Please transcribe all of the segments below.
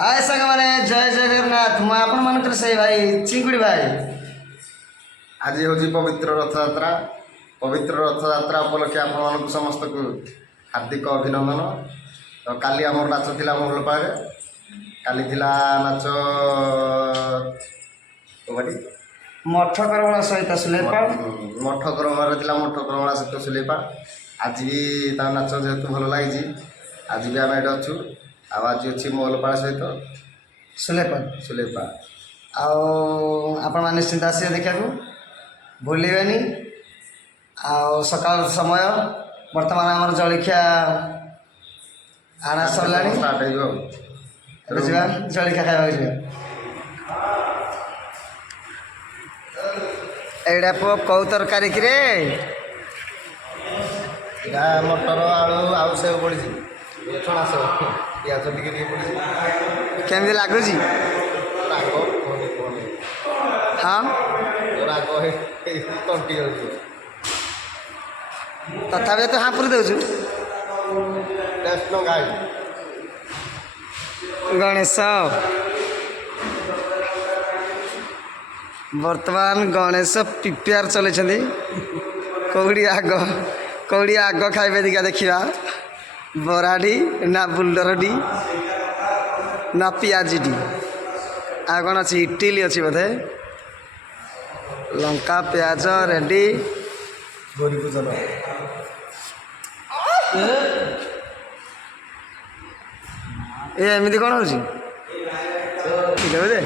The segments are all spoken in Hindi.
हाय सांग मैंने जय जगन्नाथ मु आपण मानकर से भाई चिंकुड़ी भाई आज हूँ पवित्र रथयात्रा। पवित्र रथयात्रा उपलक्षे आप समस्त को हार्दिक अभिनंदन। तो काली आम नाच था मोहलपाड़े काली थिला नाच कबाड़ी मठ करवणा सहित सुलेपाल मठ करमार मठ करमाणा सहित सुलेपाल आज भी नाच जेहेतु भल लगी आज भी आम ये अच्छु आज अच्छी मोहलपाड़ सहित सुलेपाल सुलेपाल आपण मैंने निश्चिंत आसिए देखा भूलेनि सकाल समय बर्तमान आम जलिखिया आना सरला स्टार्ट हो जलिखिया खावा जा एड़ा पुओ कौ तरकारी कि मटर आलू आउ सेव पड़ी छणा सेव पिज टिके पड़ी केमती लगुच राग कहनी कहनी हाँ राग तंटी जाऊँ तथापि तो हाँ पूरी दौचु टेस्ट लगा गणेश वर्तमान गणेश प्रिपेयर चलते कौड़ी आग खाइबे दिखा देखा बराडी ना बुल्डरडी ना पियाजी आ कौन अच्छी इटिली अच्छी बोधे लंका प्याज रेडी गौरी पूजन ए एमती कौन हो बोधे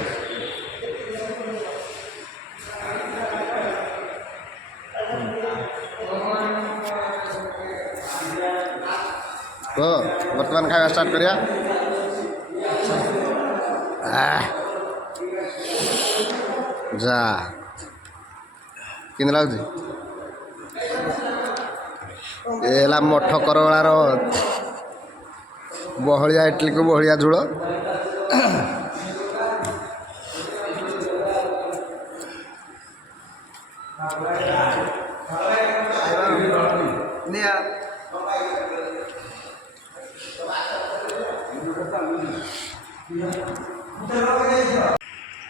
तो बर्तमान खावा स्टार्ट करिया जा कि लगुच ये मठ करवलार बहलिया इडली को बहलिया झोल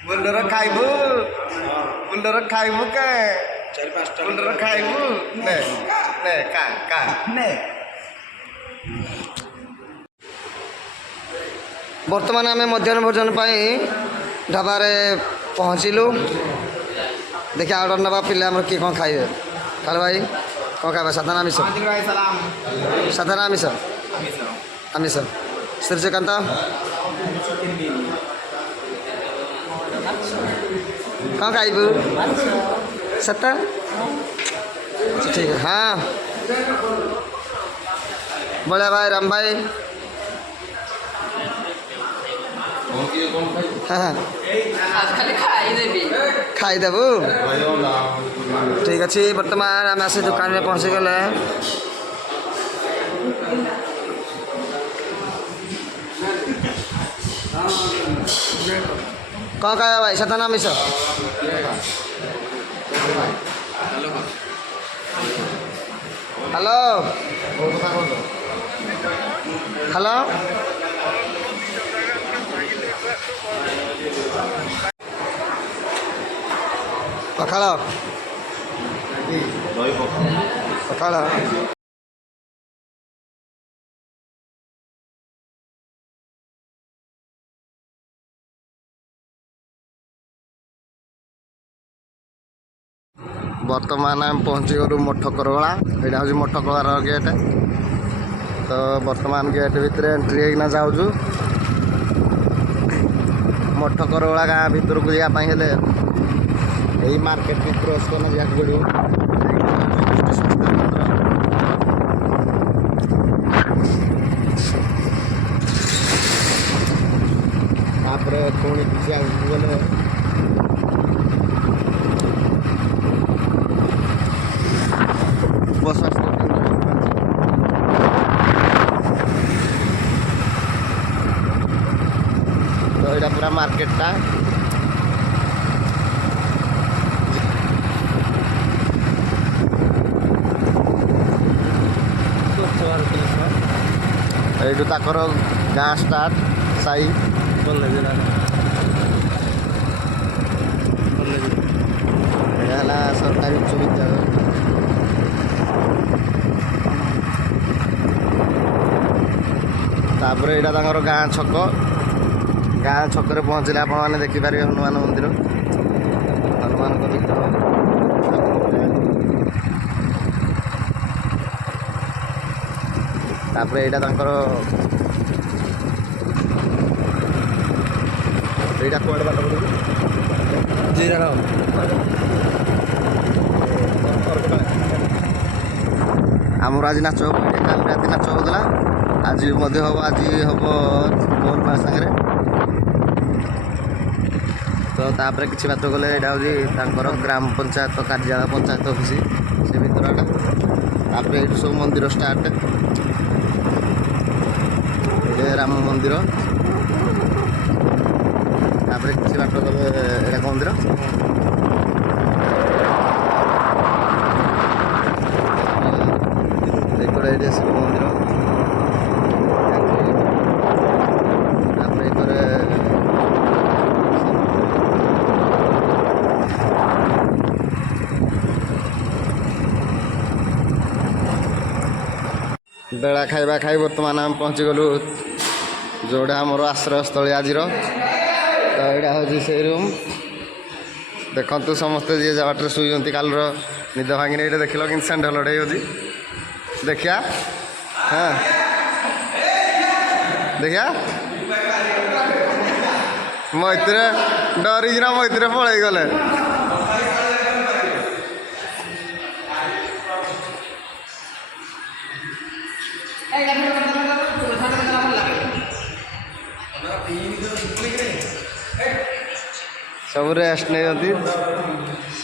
बुल्डर खाइबू बुल्डर खाइबू के बुल्डर खाइबू ने ने का ने वर्तमान आम मध्याह्न भोजन पाई ढाबारे पहुँचलु देखिए ऑर्डर नवा पिले आम किए कौन खाइबे काल भाई कौन खाइबे साधारण आमिष साधारण आमिष आमिष सूर्यकांत कौन खाइबू सत्ता ठीक है हाँ बड़ा भाई राम भाई हाँ खाईदेबू ठीक अच्छे बर्तमान आम आस दुकान में पहुँची गले कौन खाया भाई साधारण आमिष हेलो हेलो पखाड़ पखाड़ बर्तमान आम पहुँची गलु मठ करवला यहाँ हूँ मठ करवार गेट तो बर्तमान गेट भितर एंट्री होना जाऊँ मठ करवला गाँ भर को जावाई यही मार्केट भी क्रॉस करना जाक पड़ो तापर पुणी किसी आगे गले बस तो यहाँ पूरा मार्केटा এইটু তাকর গাঁ স্টার্ট সাই ଭଲ ଲାଗିଲା ଏଇଟା ହେଲା ସରକାରୀ ଉଚ୍ଚ ବିଦ୍ୟାଳୟ। ତାପରେ ଏଇଟା ତାଙ୍କର ଗାଁ ଛକ। ଗାଁ ଛକରେ ପହଞ୍ଚିଲେ ଆପଣମାନେ ଦେଖିପାରିବେ ହନୁମାନ ମନ୍ଦିର, ହନୁମାନଙ୍କ ବିଗ୍ରହ। ତାପରେ ଏଇଟା ତାଙ୍କର ଏଇଟା କୁଆଡ଼େ ବାଟ ପଡ଼ିବ ଜିରାଳ ଆମର ଆଜି ନାଚ ହେବ। କାଲି ରାତି ନାଚ ହେଉଥିଲା, ଆଜି ମଧ୍ୟ ହେବ। ଆଜି ହେବ ଭୋର 5 ସାଙ୍ଗରେ। ତ ତାପରେ କିଛି ବାଟ ଗଲେ ଏଇଟା ହେଉଛି ତାଙ୍କର ଗ୍ରାମ ପଞ୍ଚାୟତ କାର୍ଯ୍ୟାଳୟ, ପଞ୍ଚାୟତ ଅଫିସ୍ ସେ ଭିତରଟା। ତାପରେ ଏଇଠୁ ସବୁ ମନ୍ଦିର ଷ୍ଟାର୍ଟ। ଏଇଟା ରାମ ମନ୍ଦିର। ତାପରେ କିଛି ବାଟ ଗଲେ ଏଇଟା କ'ଣ ମନ୍ଦିର? ଏଇଠି ଶିବ ମନ୍ଦିର। ତାପରେ ଏକରେ ବେଳା ଖାଇବା ଖାଇ ବର୍ତ୍ତମାନ ଆମେ ପହଞ୍ଚିଗଲୁ ଯେଉଁଟା ଆମର ଆଶ୍ରୟସ୍ଥଳୀ ଆଜିର। ତ ଏଇଟା ହେଉଛି ସେଇ ରୁମ୍। ଦେଖନ୍ତୁ ସମସ୍ତେ ଯିଏ ଯାହା ବାଟରେ ଶୋଇଛନ୍ତି କାଲିର ନିଦ ଭାଙ୍ଗିନି। ଏଇଟା ଦେଖିଲ କିନ୍ତୁ ସ୍ୟାଣ୍ଡଲଡ଼ ହେଇଯାଉଛି। ଦେଖିଆ ହଁ ଦେଖିଆ ମଇତିରେ ଡରିକିନା ମଇତିରେ ପଳେଇ ଗଲେ। ସବୁ ରେଷ୍ଟ ନେଇଛନ୍ତି।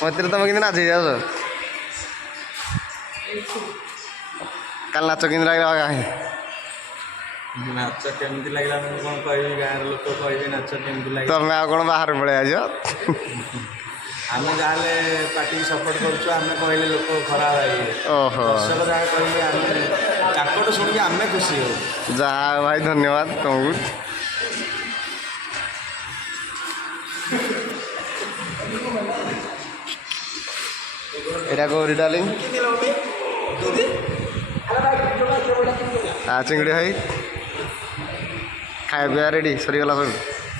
ମଇତିରେ ତମେ କେମିତି ନାଚି ଯାଉଛ? କାଲି ନାଚ କେମିତି ଲାଗିଲା? ନାଚ କେମିତି ଲାଗିଲା ମୁଁ କ'ଣ କହିବି, ଗାଁର ଲୋକ କହିବେ ନାଚ କେମିତି ଲାଗିଲା। ତମେ ଆଉ କ'ଣ ବାହାରୁ ପଳେଇ ଆସିଛ? ଆମେ ଯାହେଲେ ପାର୍ଟିକି ସପୋର୍ଟ କରୁଛୁ, ଆମେ କହିଲେ ଲୋକ ଖରାପ ହେଇଯିବେ। ଓହୋ, ଦର୍ଶକ ଯାହା କହିଲେ ଆମେ ତାଙ୍କଠୁ ଶୁଣିକି ଆମେ ଖୁସି ହଉ। ଯାହା ଭାଇ ଧନ୍ୟବାଦ ତମକୁ। ଏଇଟା ଗୌରୀ ଡାର୍ଲିଂ। ଚିଙ୍ଗୁଡ଼ି ଭାଇ ଖାଇବା ପିଇବା ରେଡ଼ି ସରିଗଲା ସବୁ?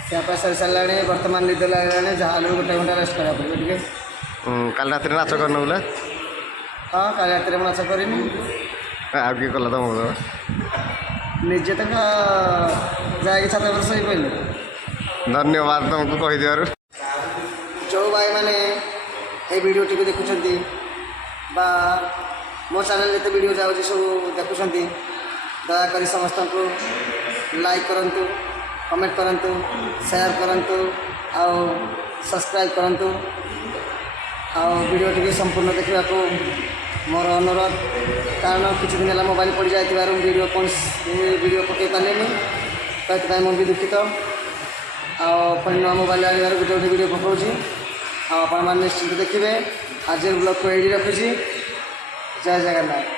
ଖିଆପିଆ ସରି ସାରିଲାଣି। ବର୍ତ୍ତମାନ ନିଦ ଲାଗିଲାଣି। ଯାହା ହେଲେ 1 ଘଣ୍ଟା ରେଷ୍ଟ କରିବାକୁ ପଡ଼ିବ ଟିକେ। କାଲି ରାତିରେ ନାଚ କରିନ ବୋଲେ? ହଁ, କାଲି ରାତିରେ ମୁଁ ନାଚ କରିନି। ଆଉ କିଏ କଲା ତମକୁ? ନିଜେ ତ ଯାଇକି ଛାତ ଉପରେ ଶୋଇ ପଡ଼ିଲି। ଧନ୍ୟବାଦ ତମକୁ କହିଦେବାରୁ। ଯେଉଁ ଭାଇମାନେ এই ଭିଡ଼ିଓଟିକୁ ଦେଖୁଛନ୍ତି ବା ମୋ ଚ୍ୟାନେଲ୍ ଯେତେ ଭିଡ଼ିଓ ଯାଉଛି ସବୁ ଦେଖୁଛନ୍ତି, ଦୟାକରି ସମସ୍ତଙ୍କୁ ଲାଇକ୍ କରନ୍ତୁ, କମେଣ୍ଟ କରନ୍ତୁ, ସେୟାର କରନ୍ତୁ ଆଉ ସବସ୍କ୍ରାଇବ୍ କରନ୍ତୁ। ଆଉ ଭିଡ଼ିଓଟିକୁ ସମ୍ପୂର୍ଣ୍ଣ ଦେଖିବାକୁ ମୋର ଅନୁରୋଧ। କାରଣ କିଛି ଦିନ ହେଲା ମୋବାଇଲ ପଡ଼ିଯାଇଥିବାରୁ କୌଣସି ଭିଡ଼ିଓ ପକାଇ ପାରିଲିନି। ତ ଏଥିପାଇଁ ମୁଁ ବି ଦୁଃଖିତ। ଆଉ ପୁଣି ନୂଆ ମୋବାଇଲ ଆଣିବାରୁ ଗୋଟେ ଭିଡ଼ିଓ ପକାଉଛି। ଆଉ ଆପଣମାନେ ନିଶ୍ଚିନ୍ତ ଦେଖିବେ। ଆଜିର ବ୍ଲଗ୍କୁ ଏଇଠି ରଖୁଛି। ଜୟ ଜଗନ୍ନାଥ।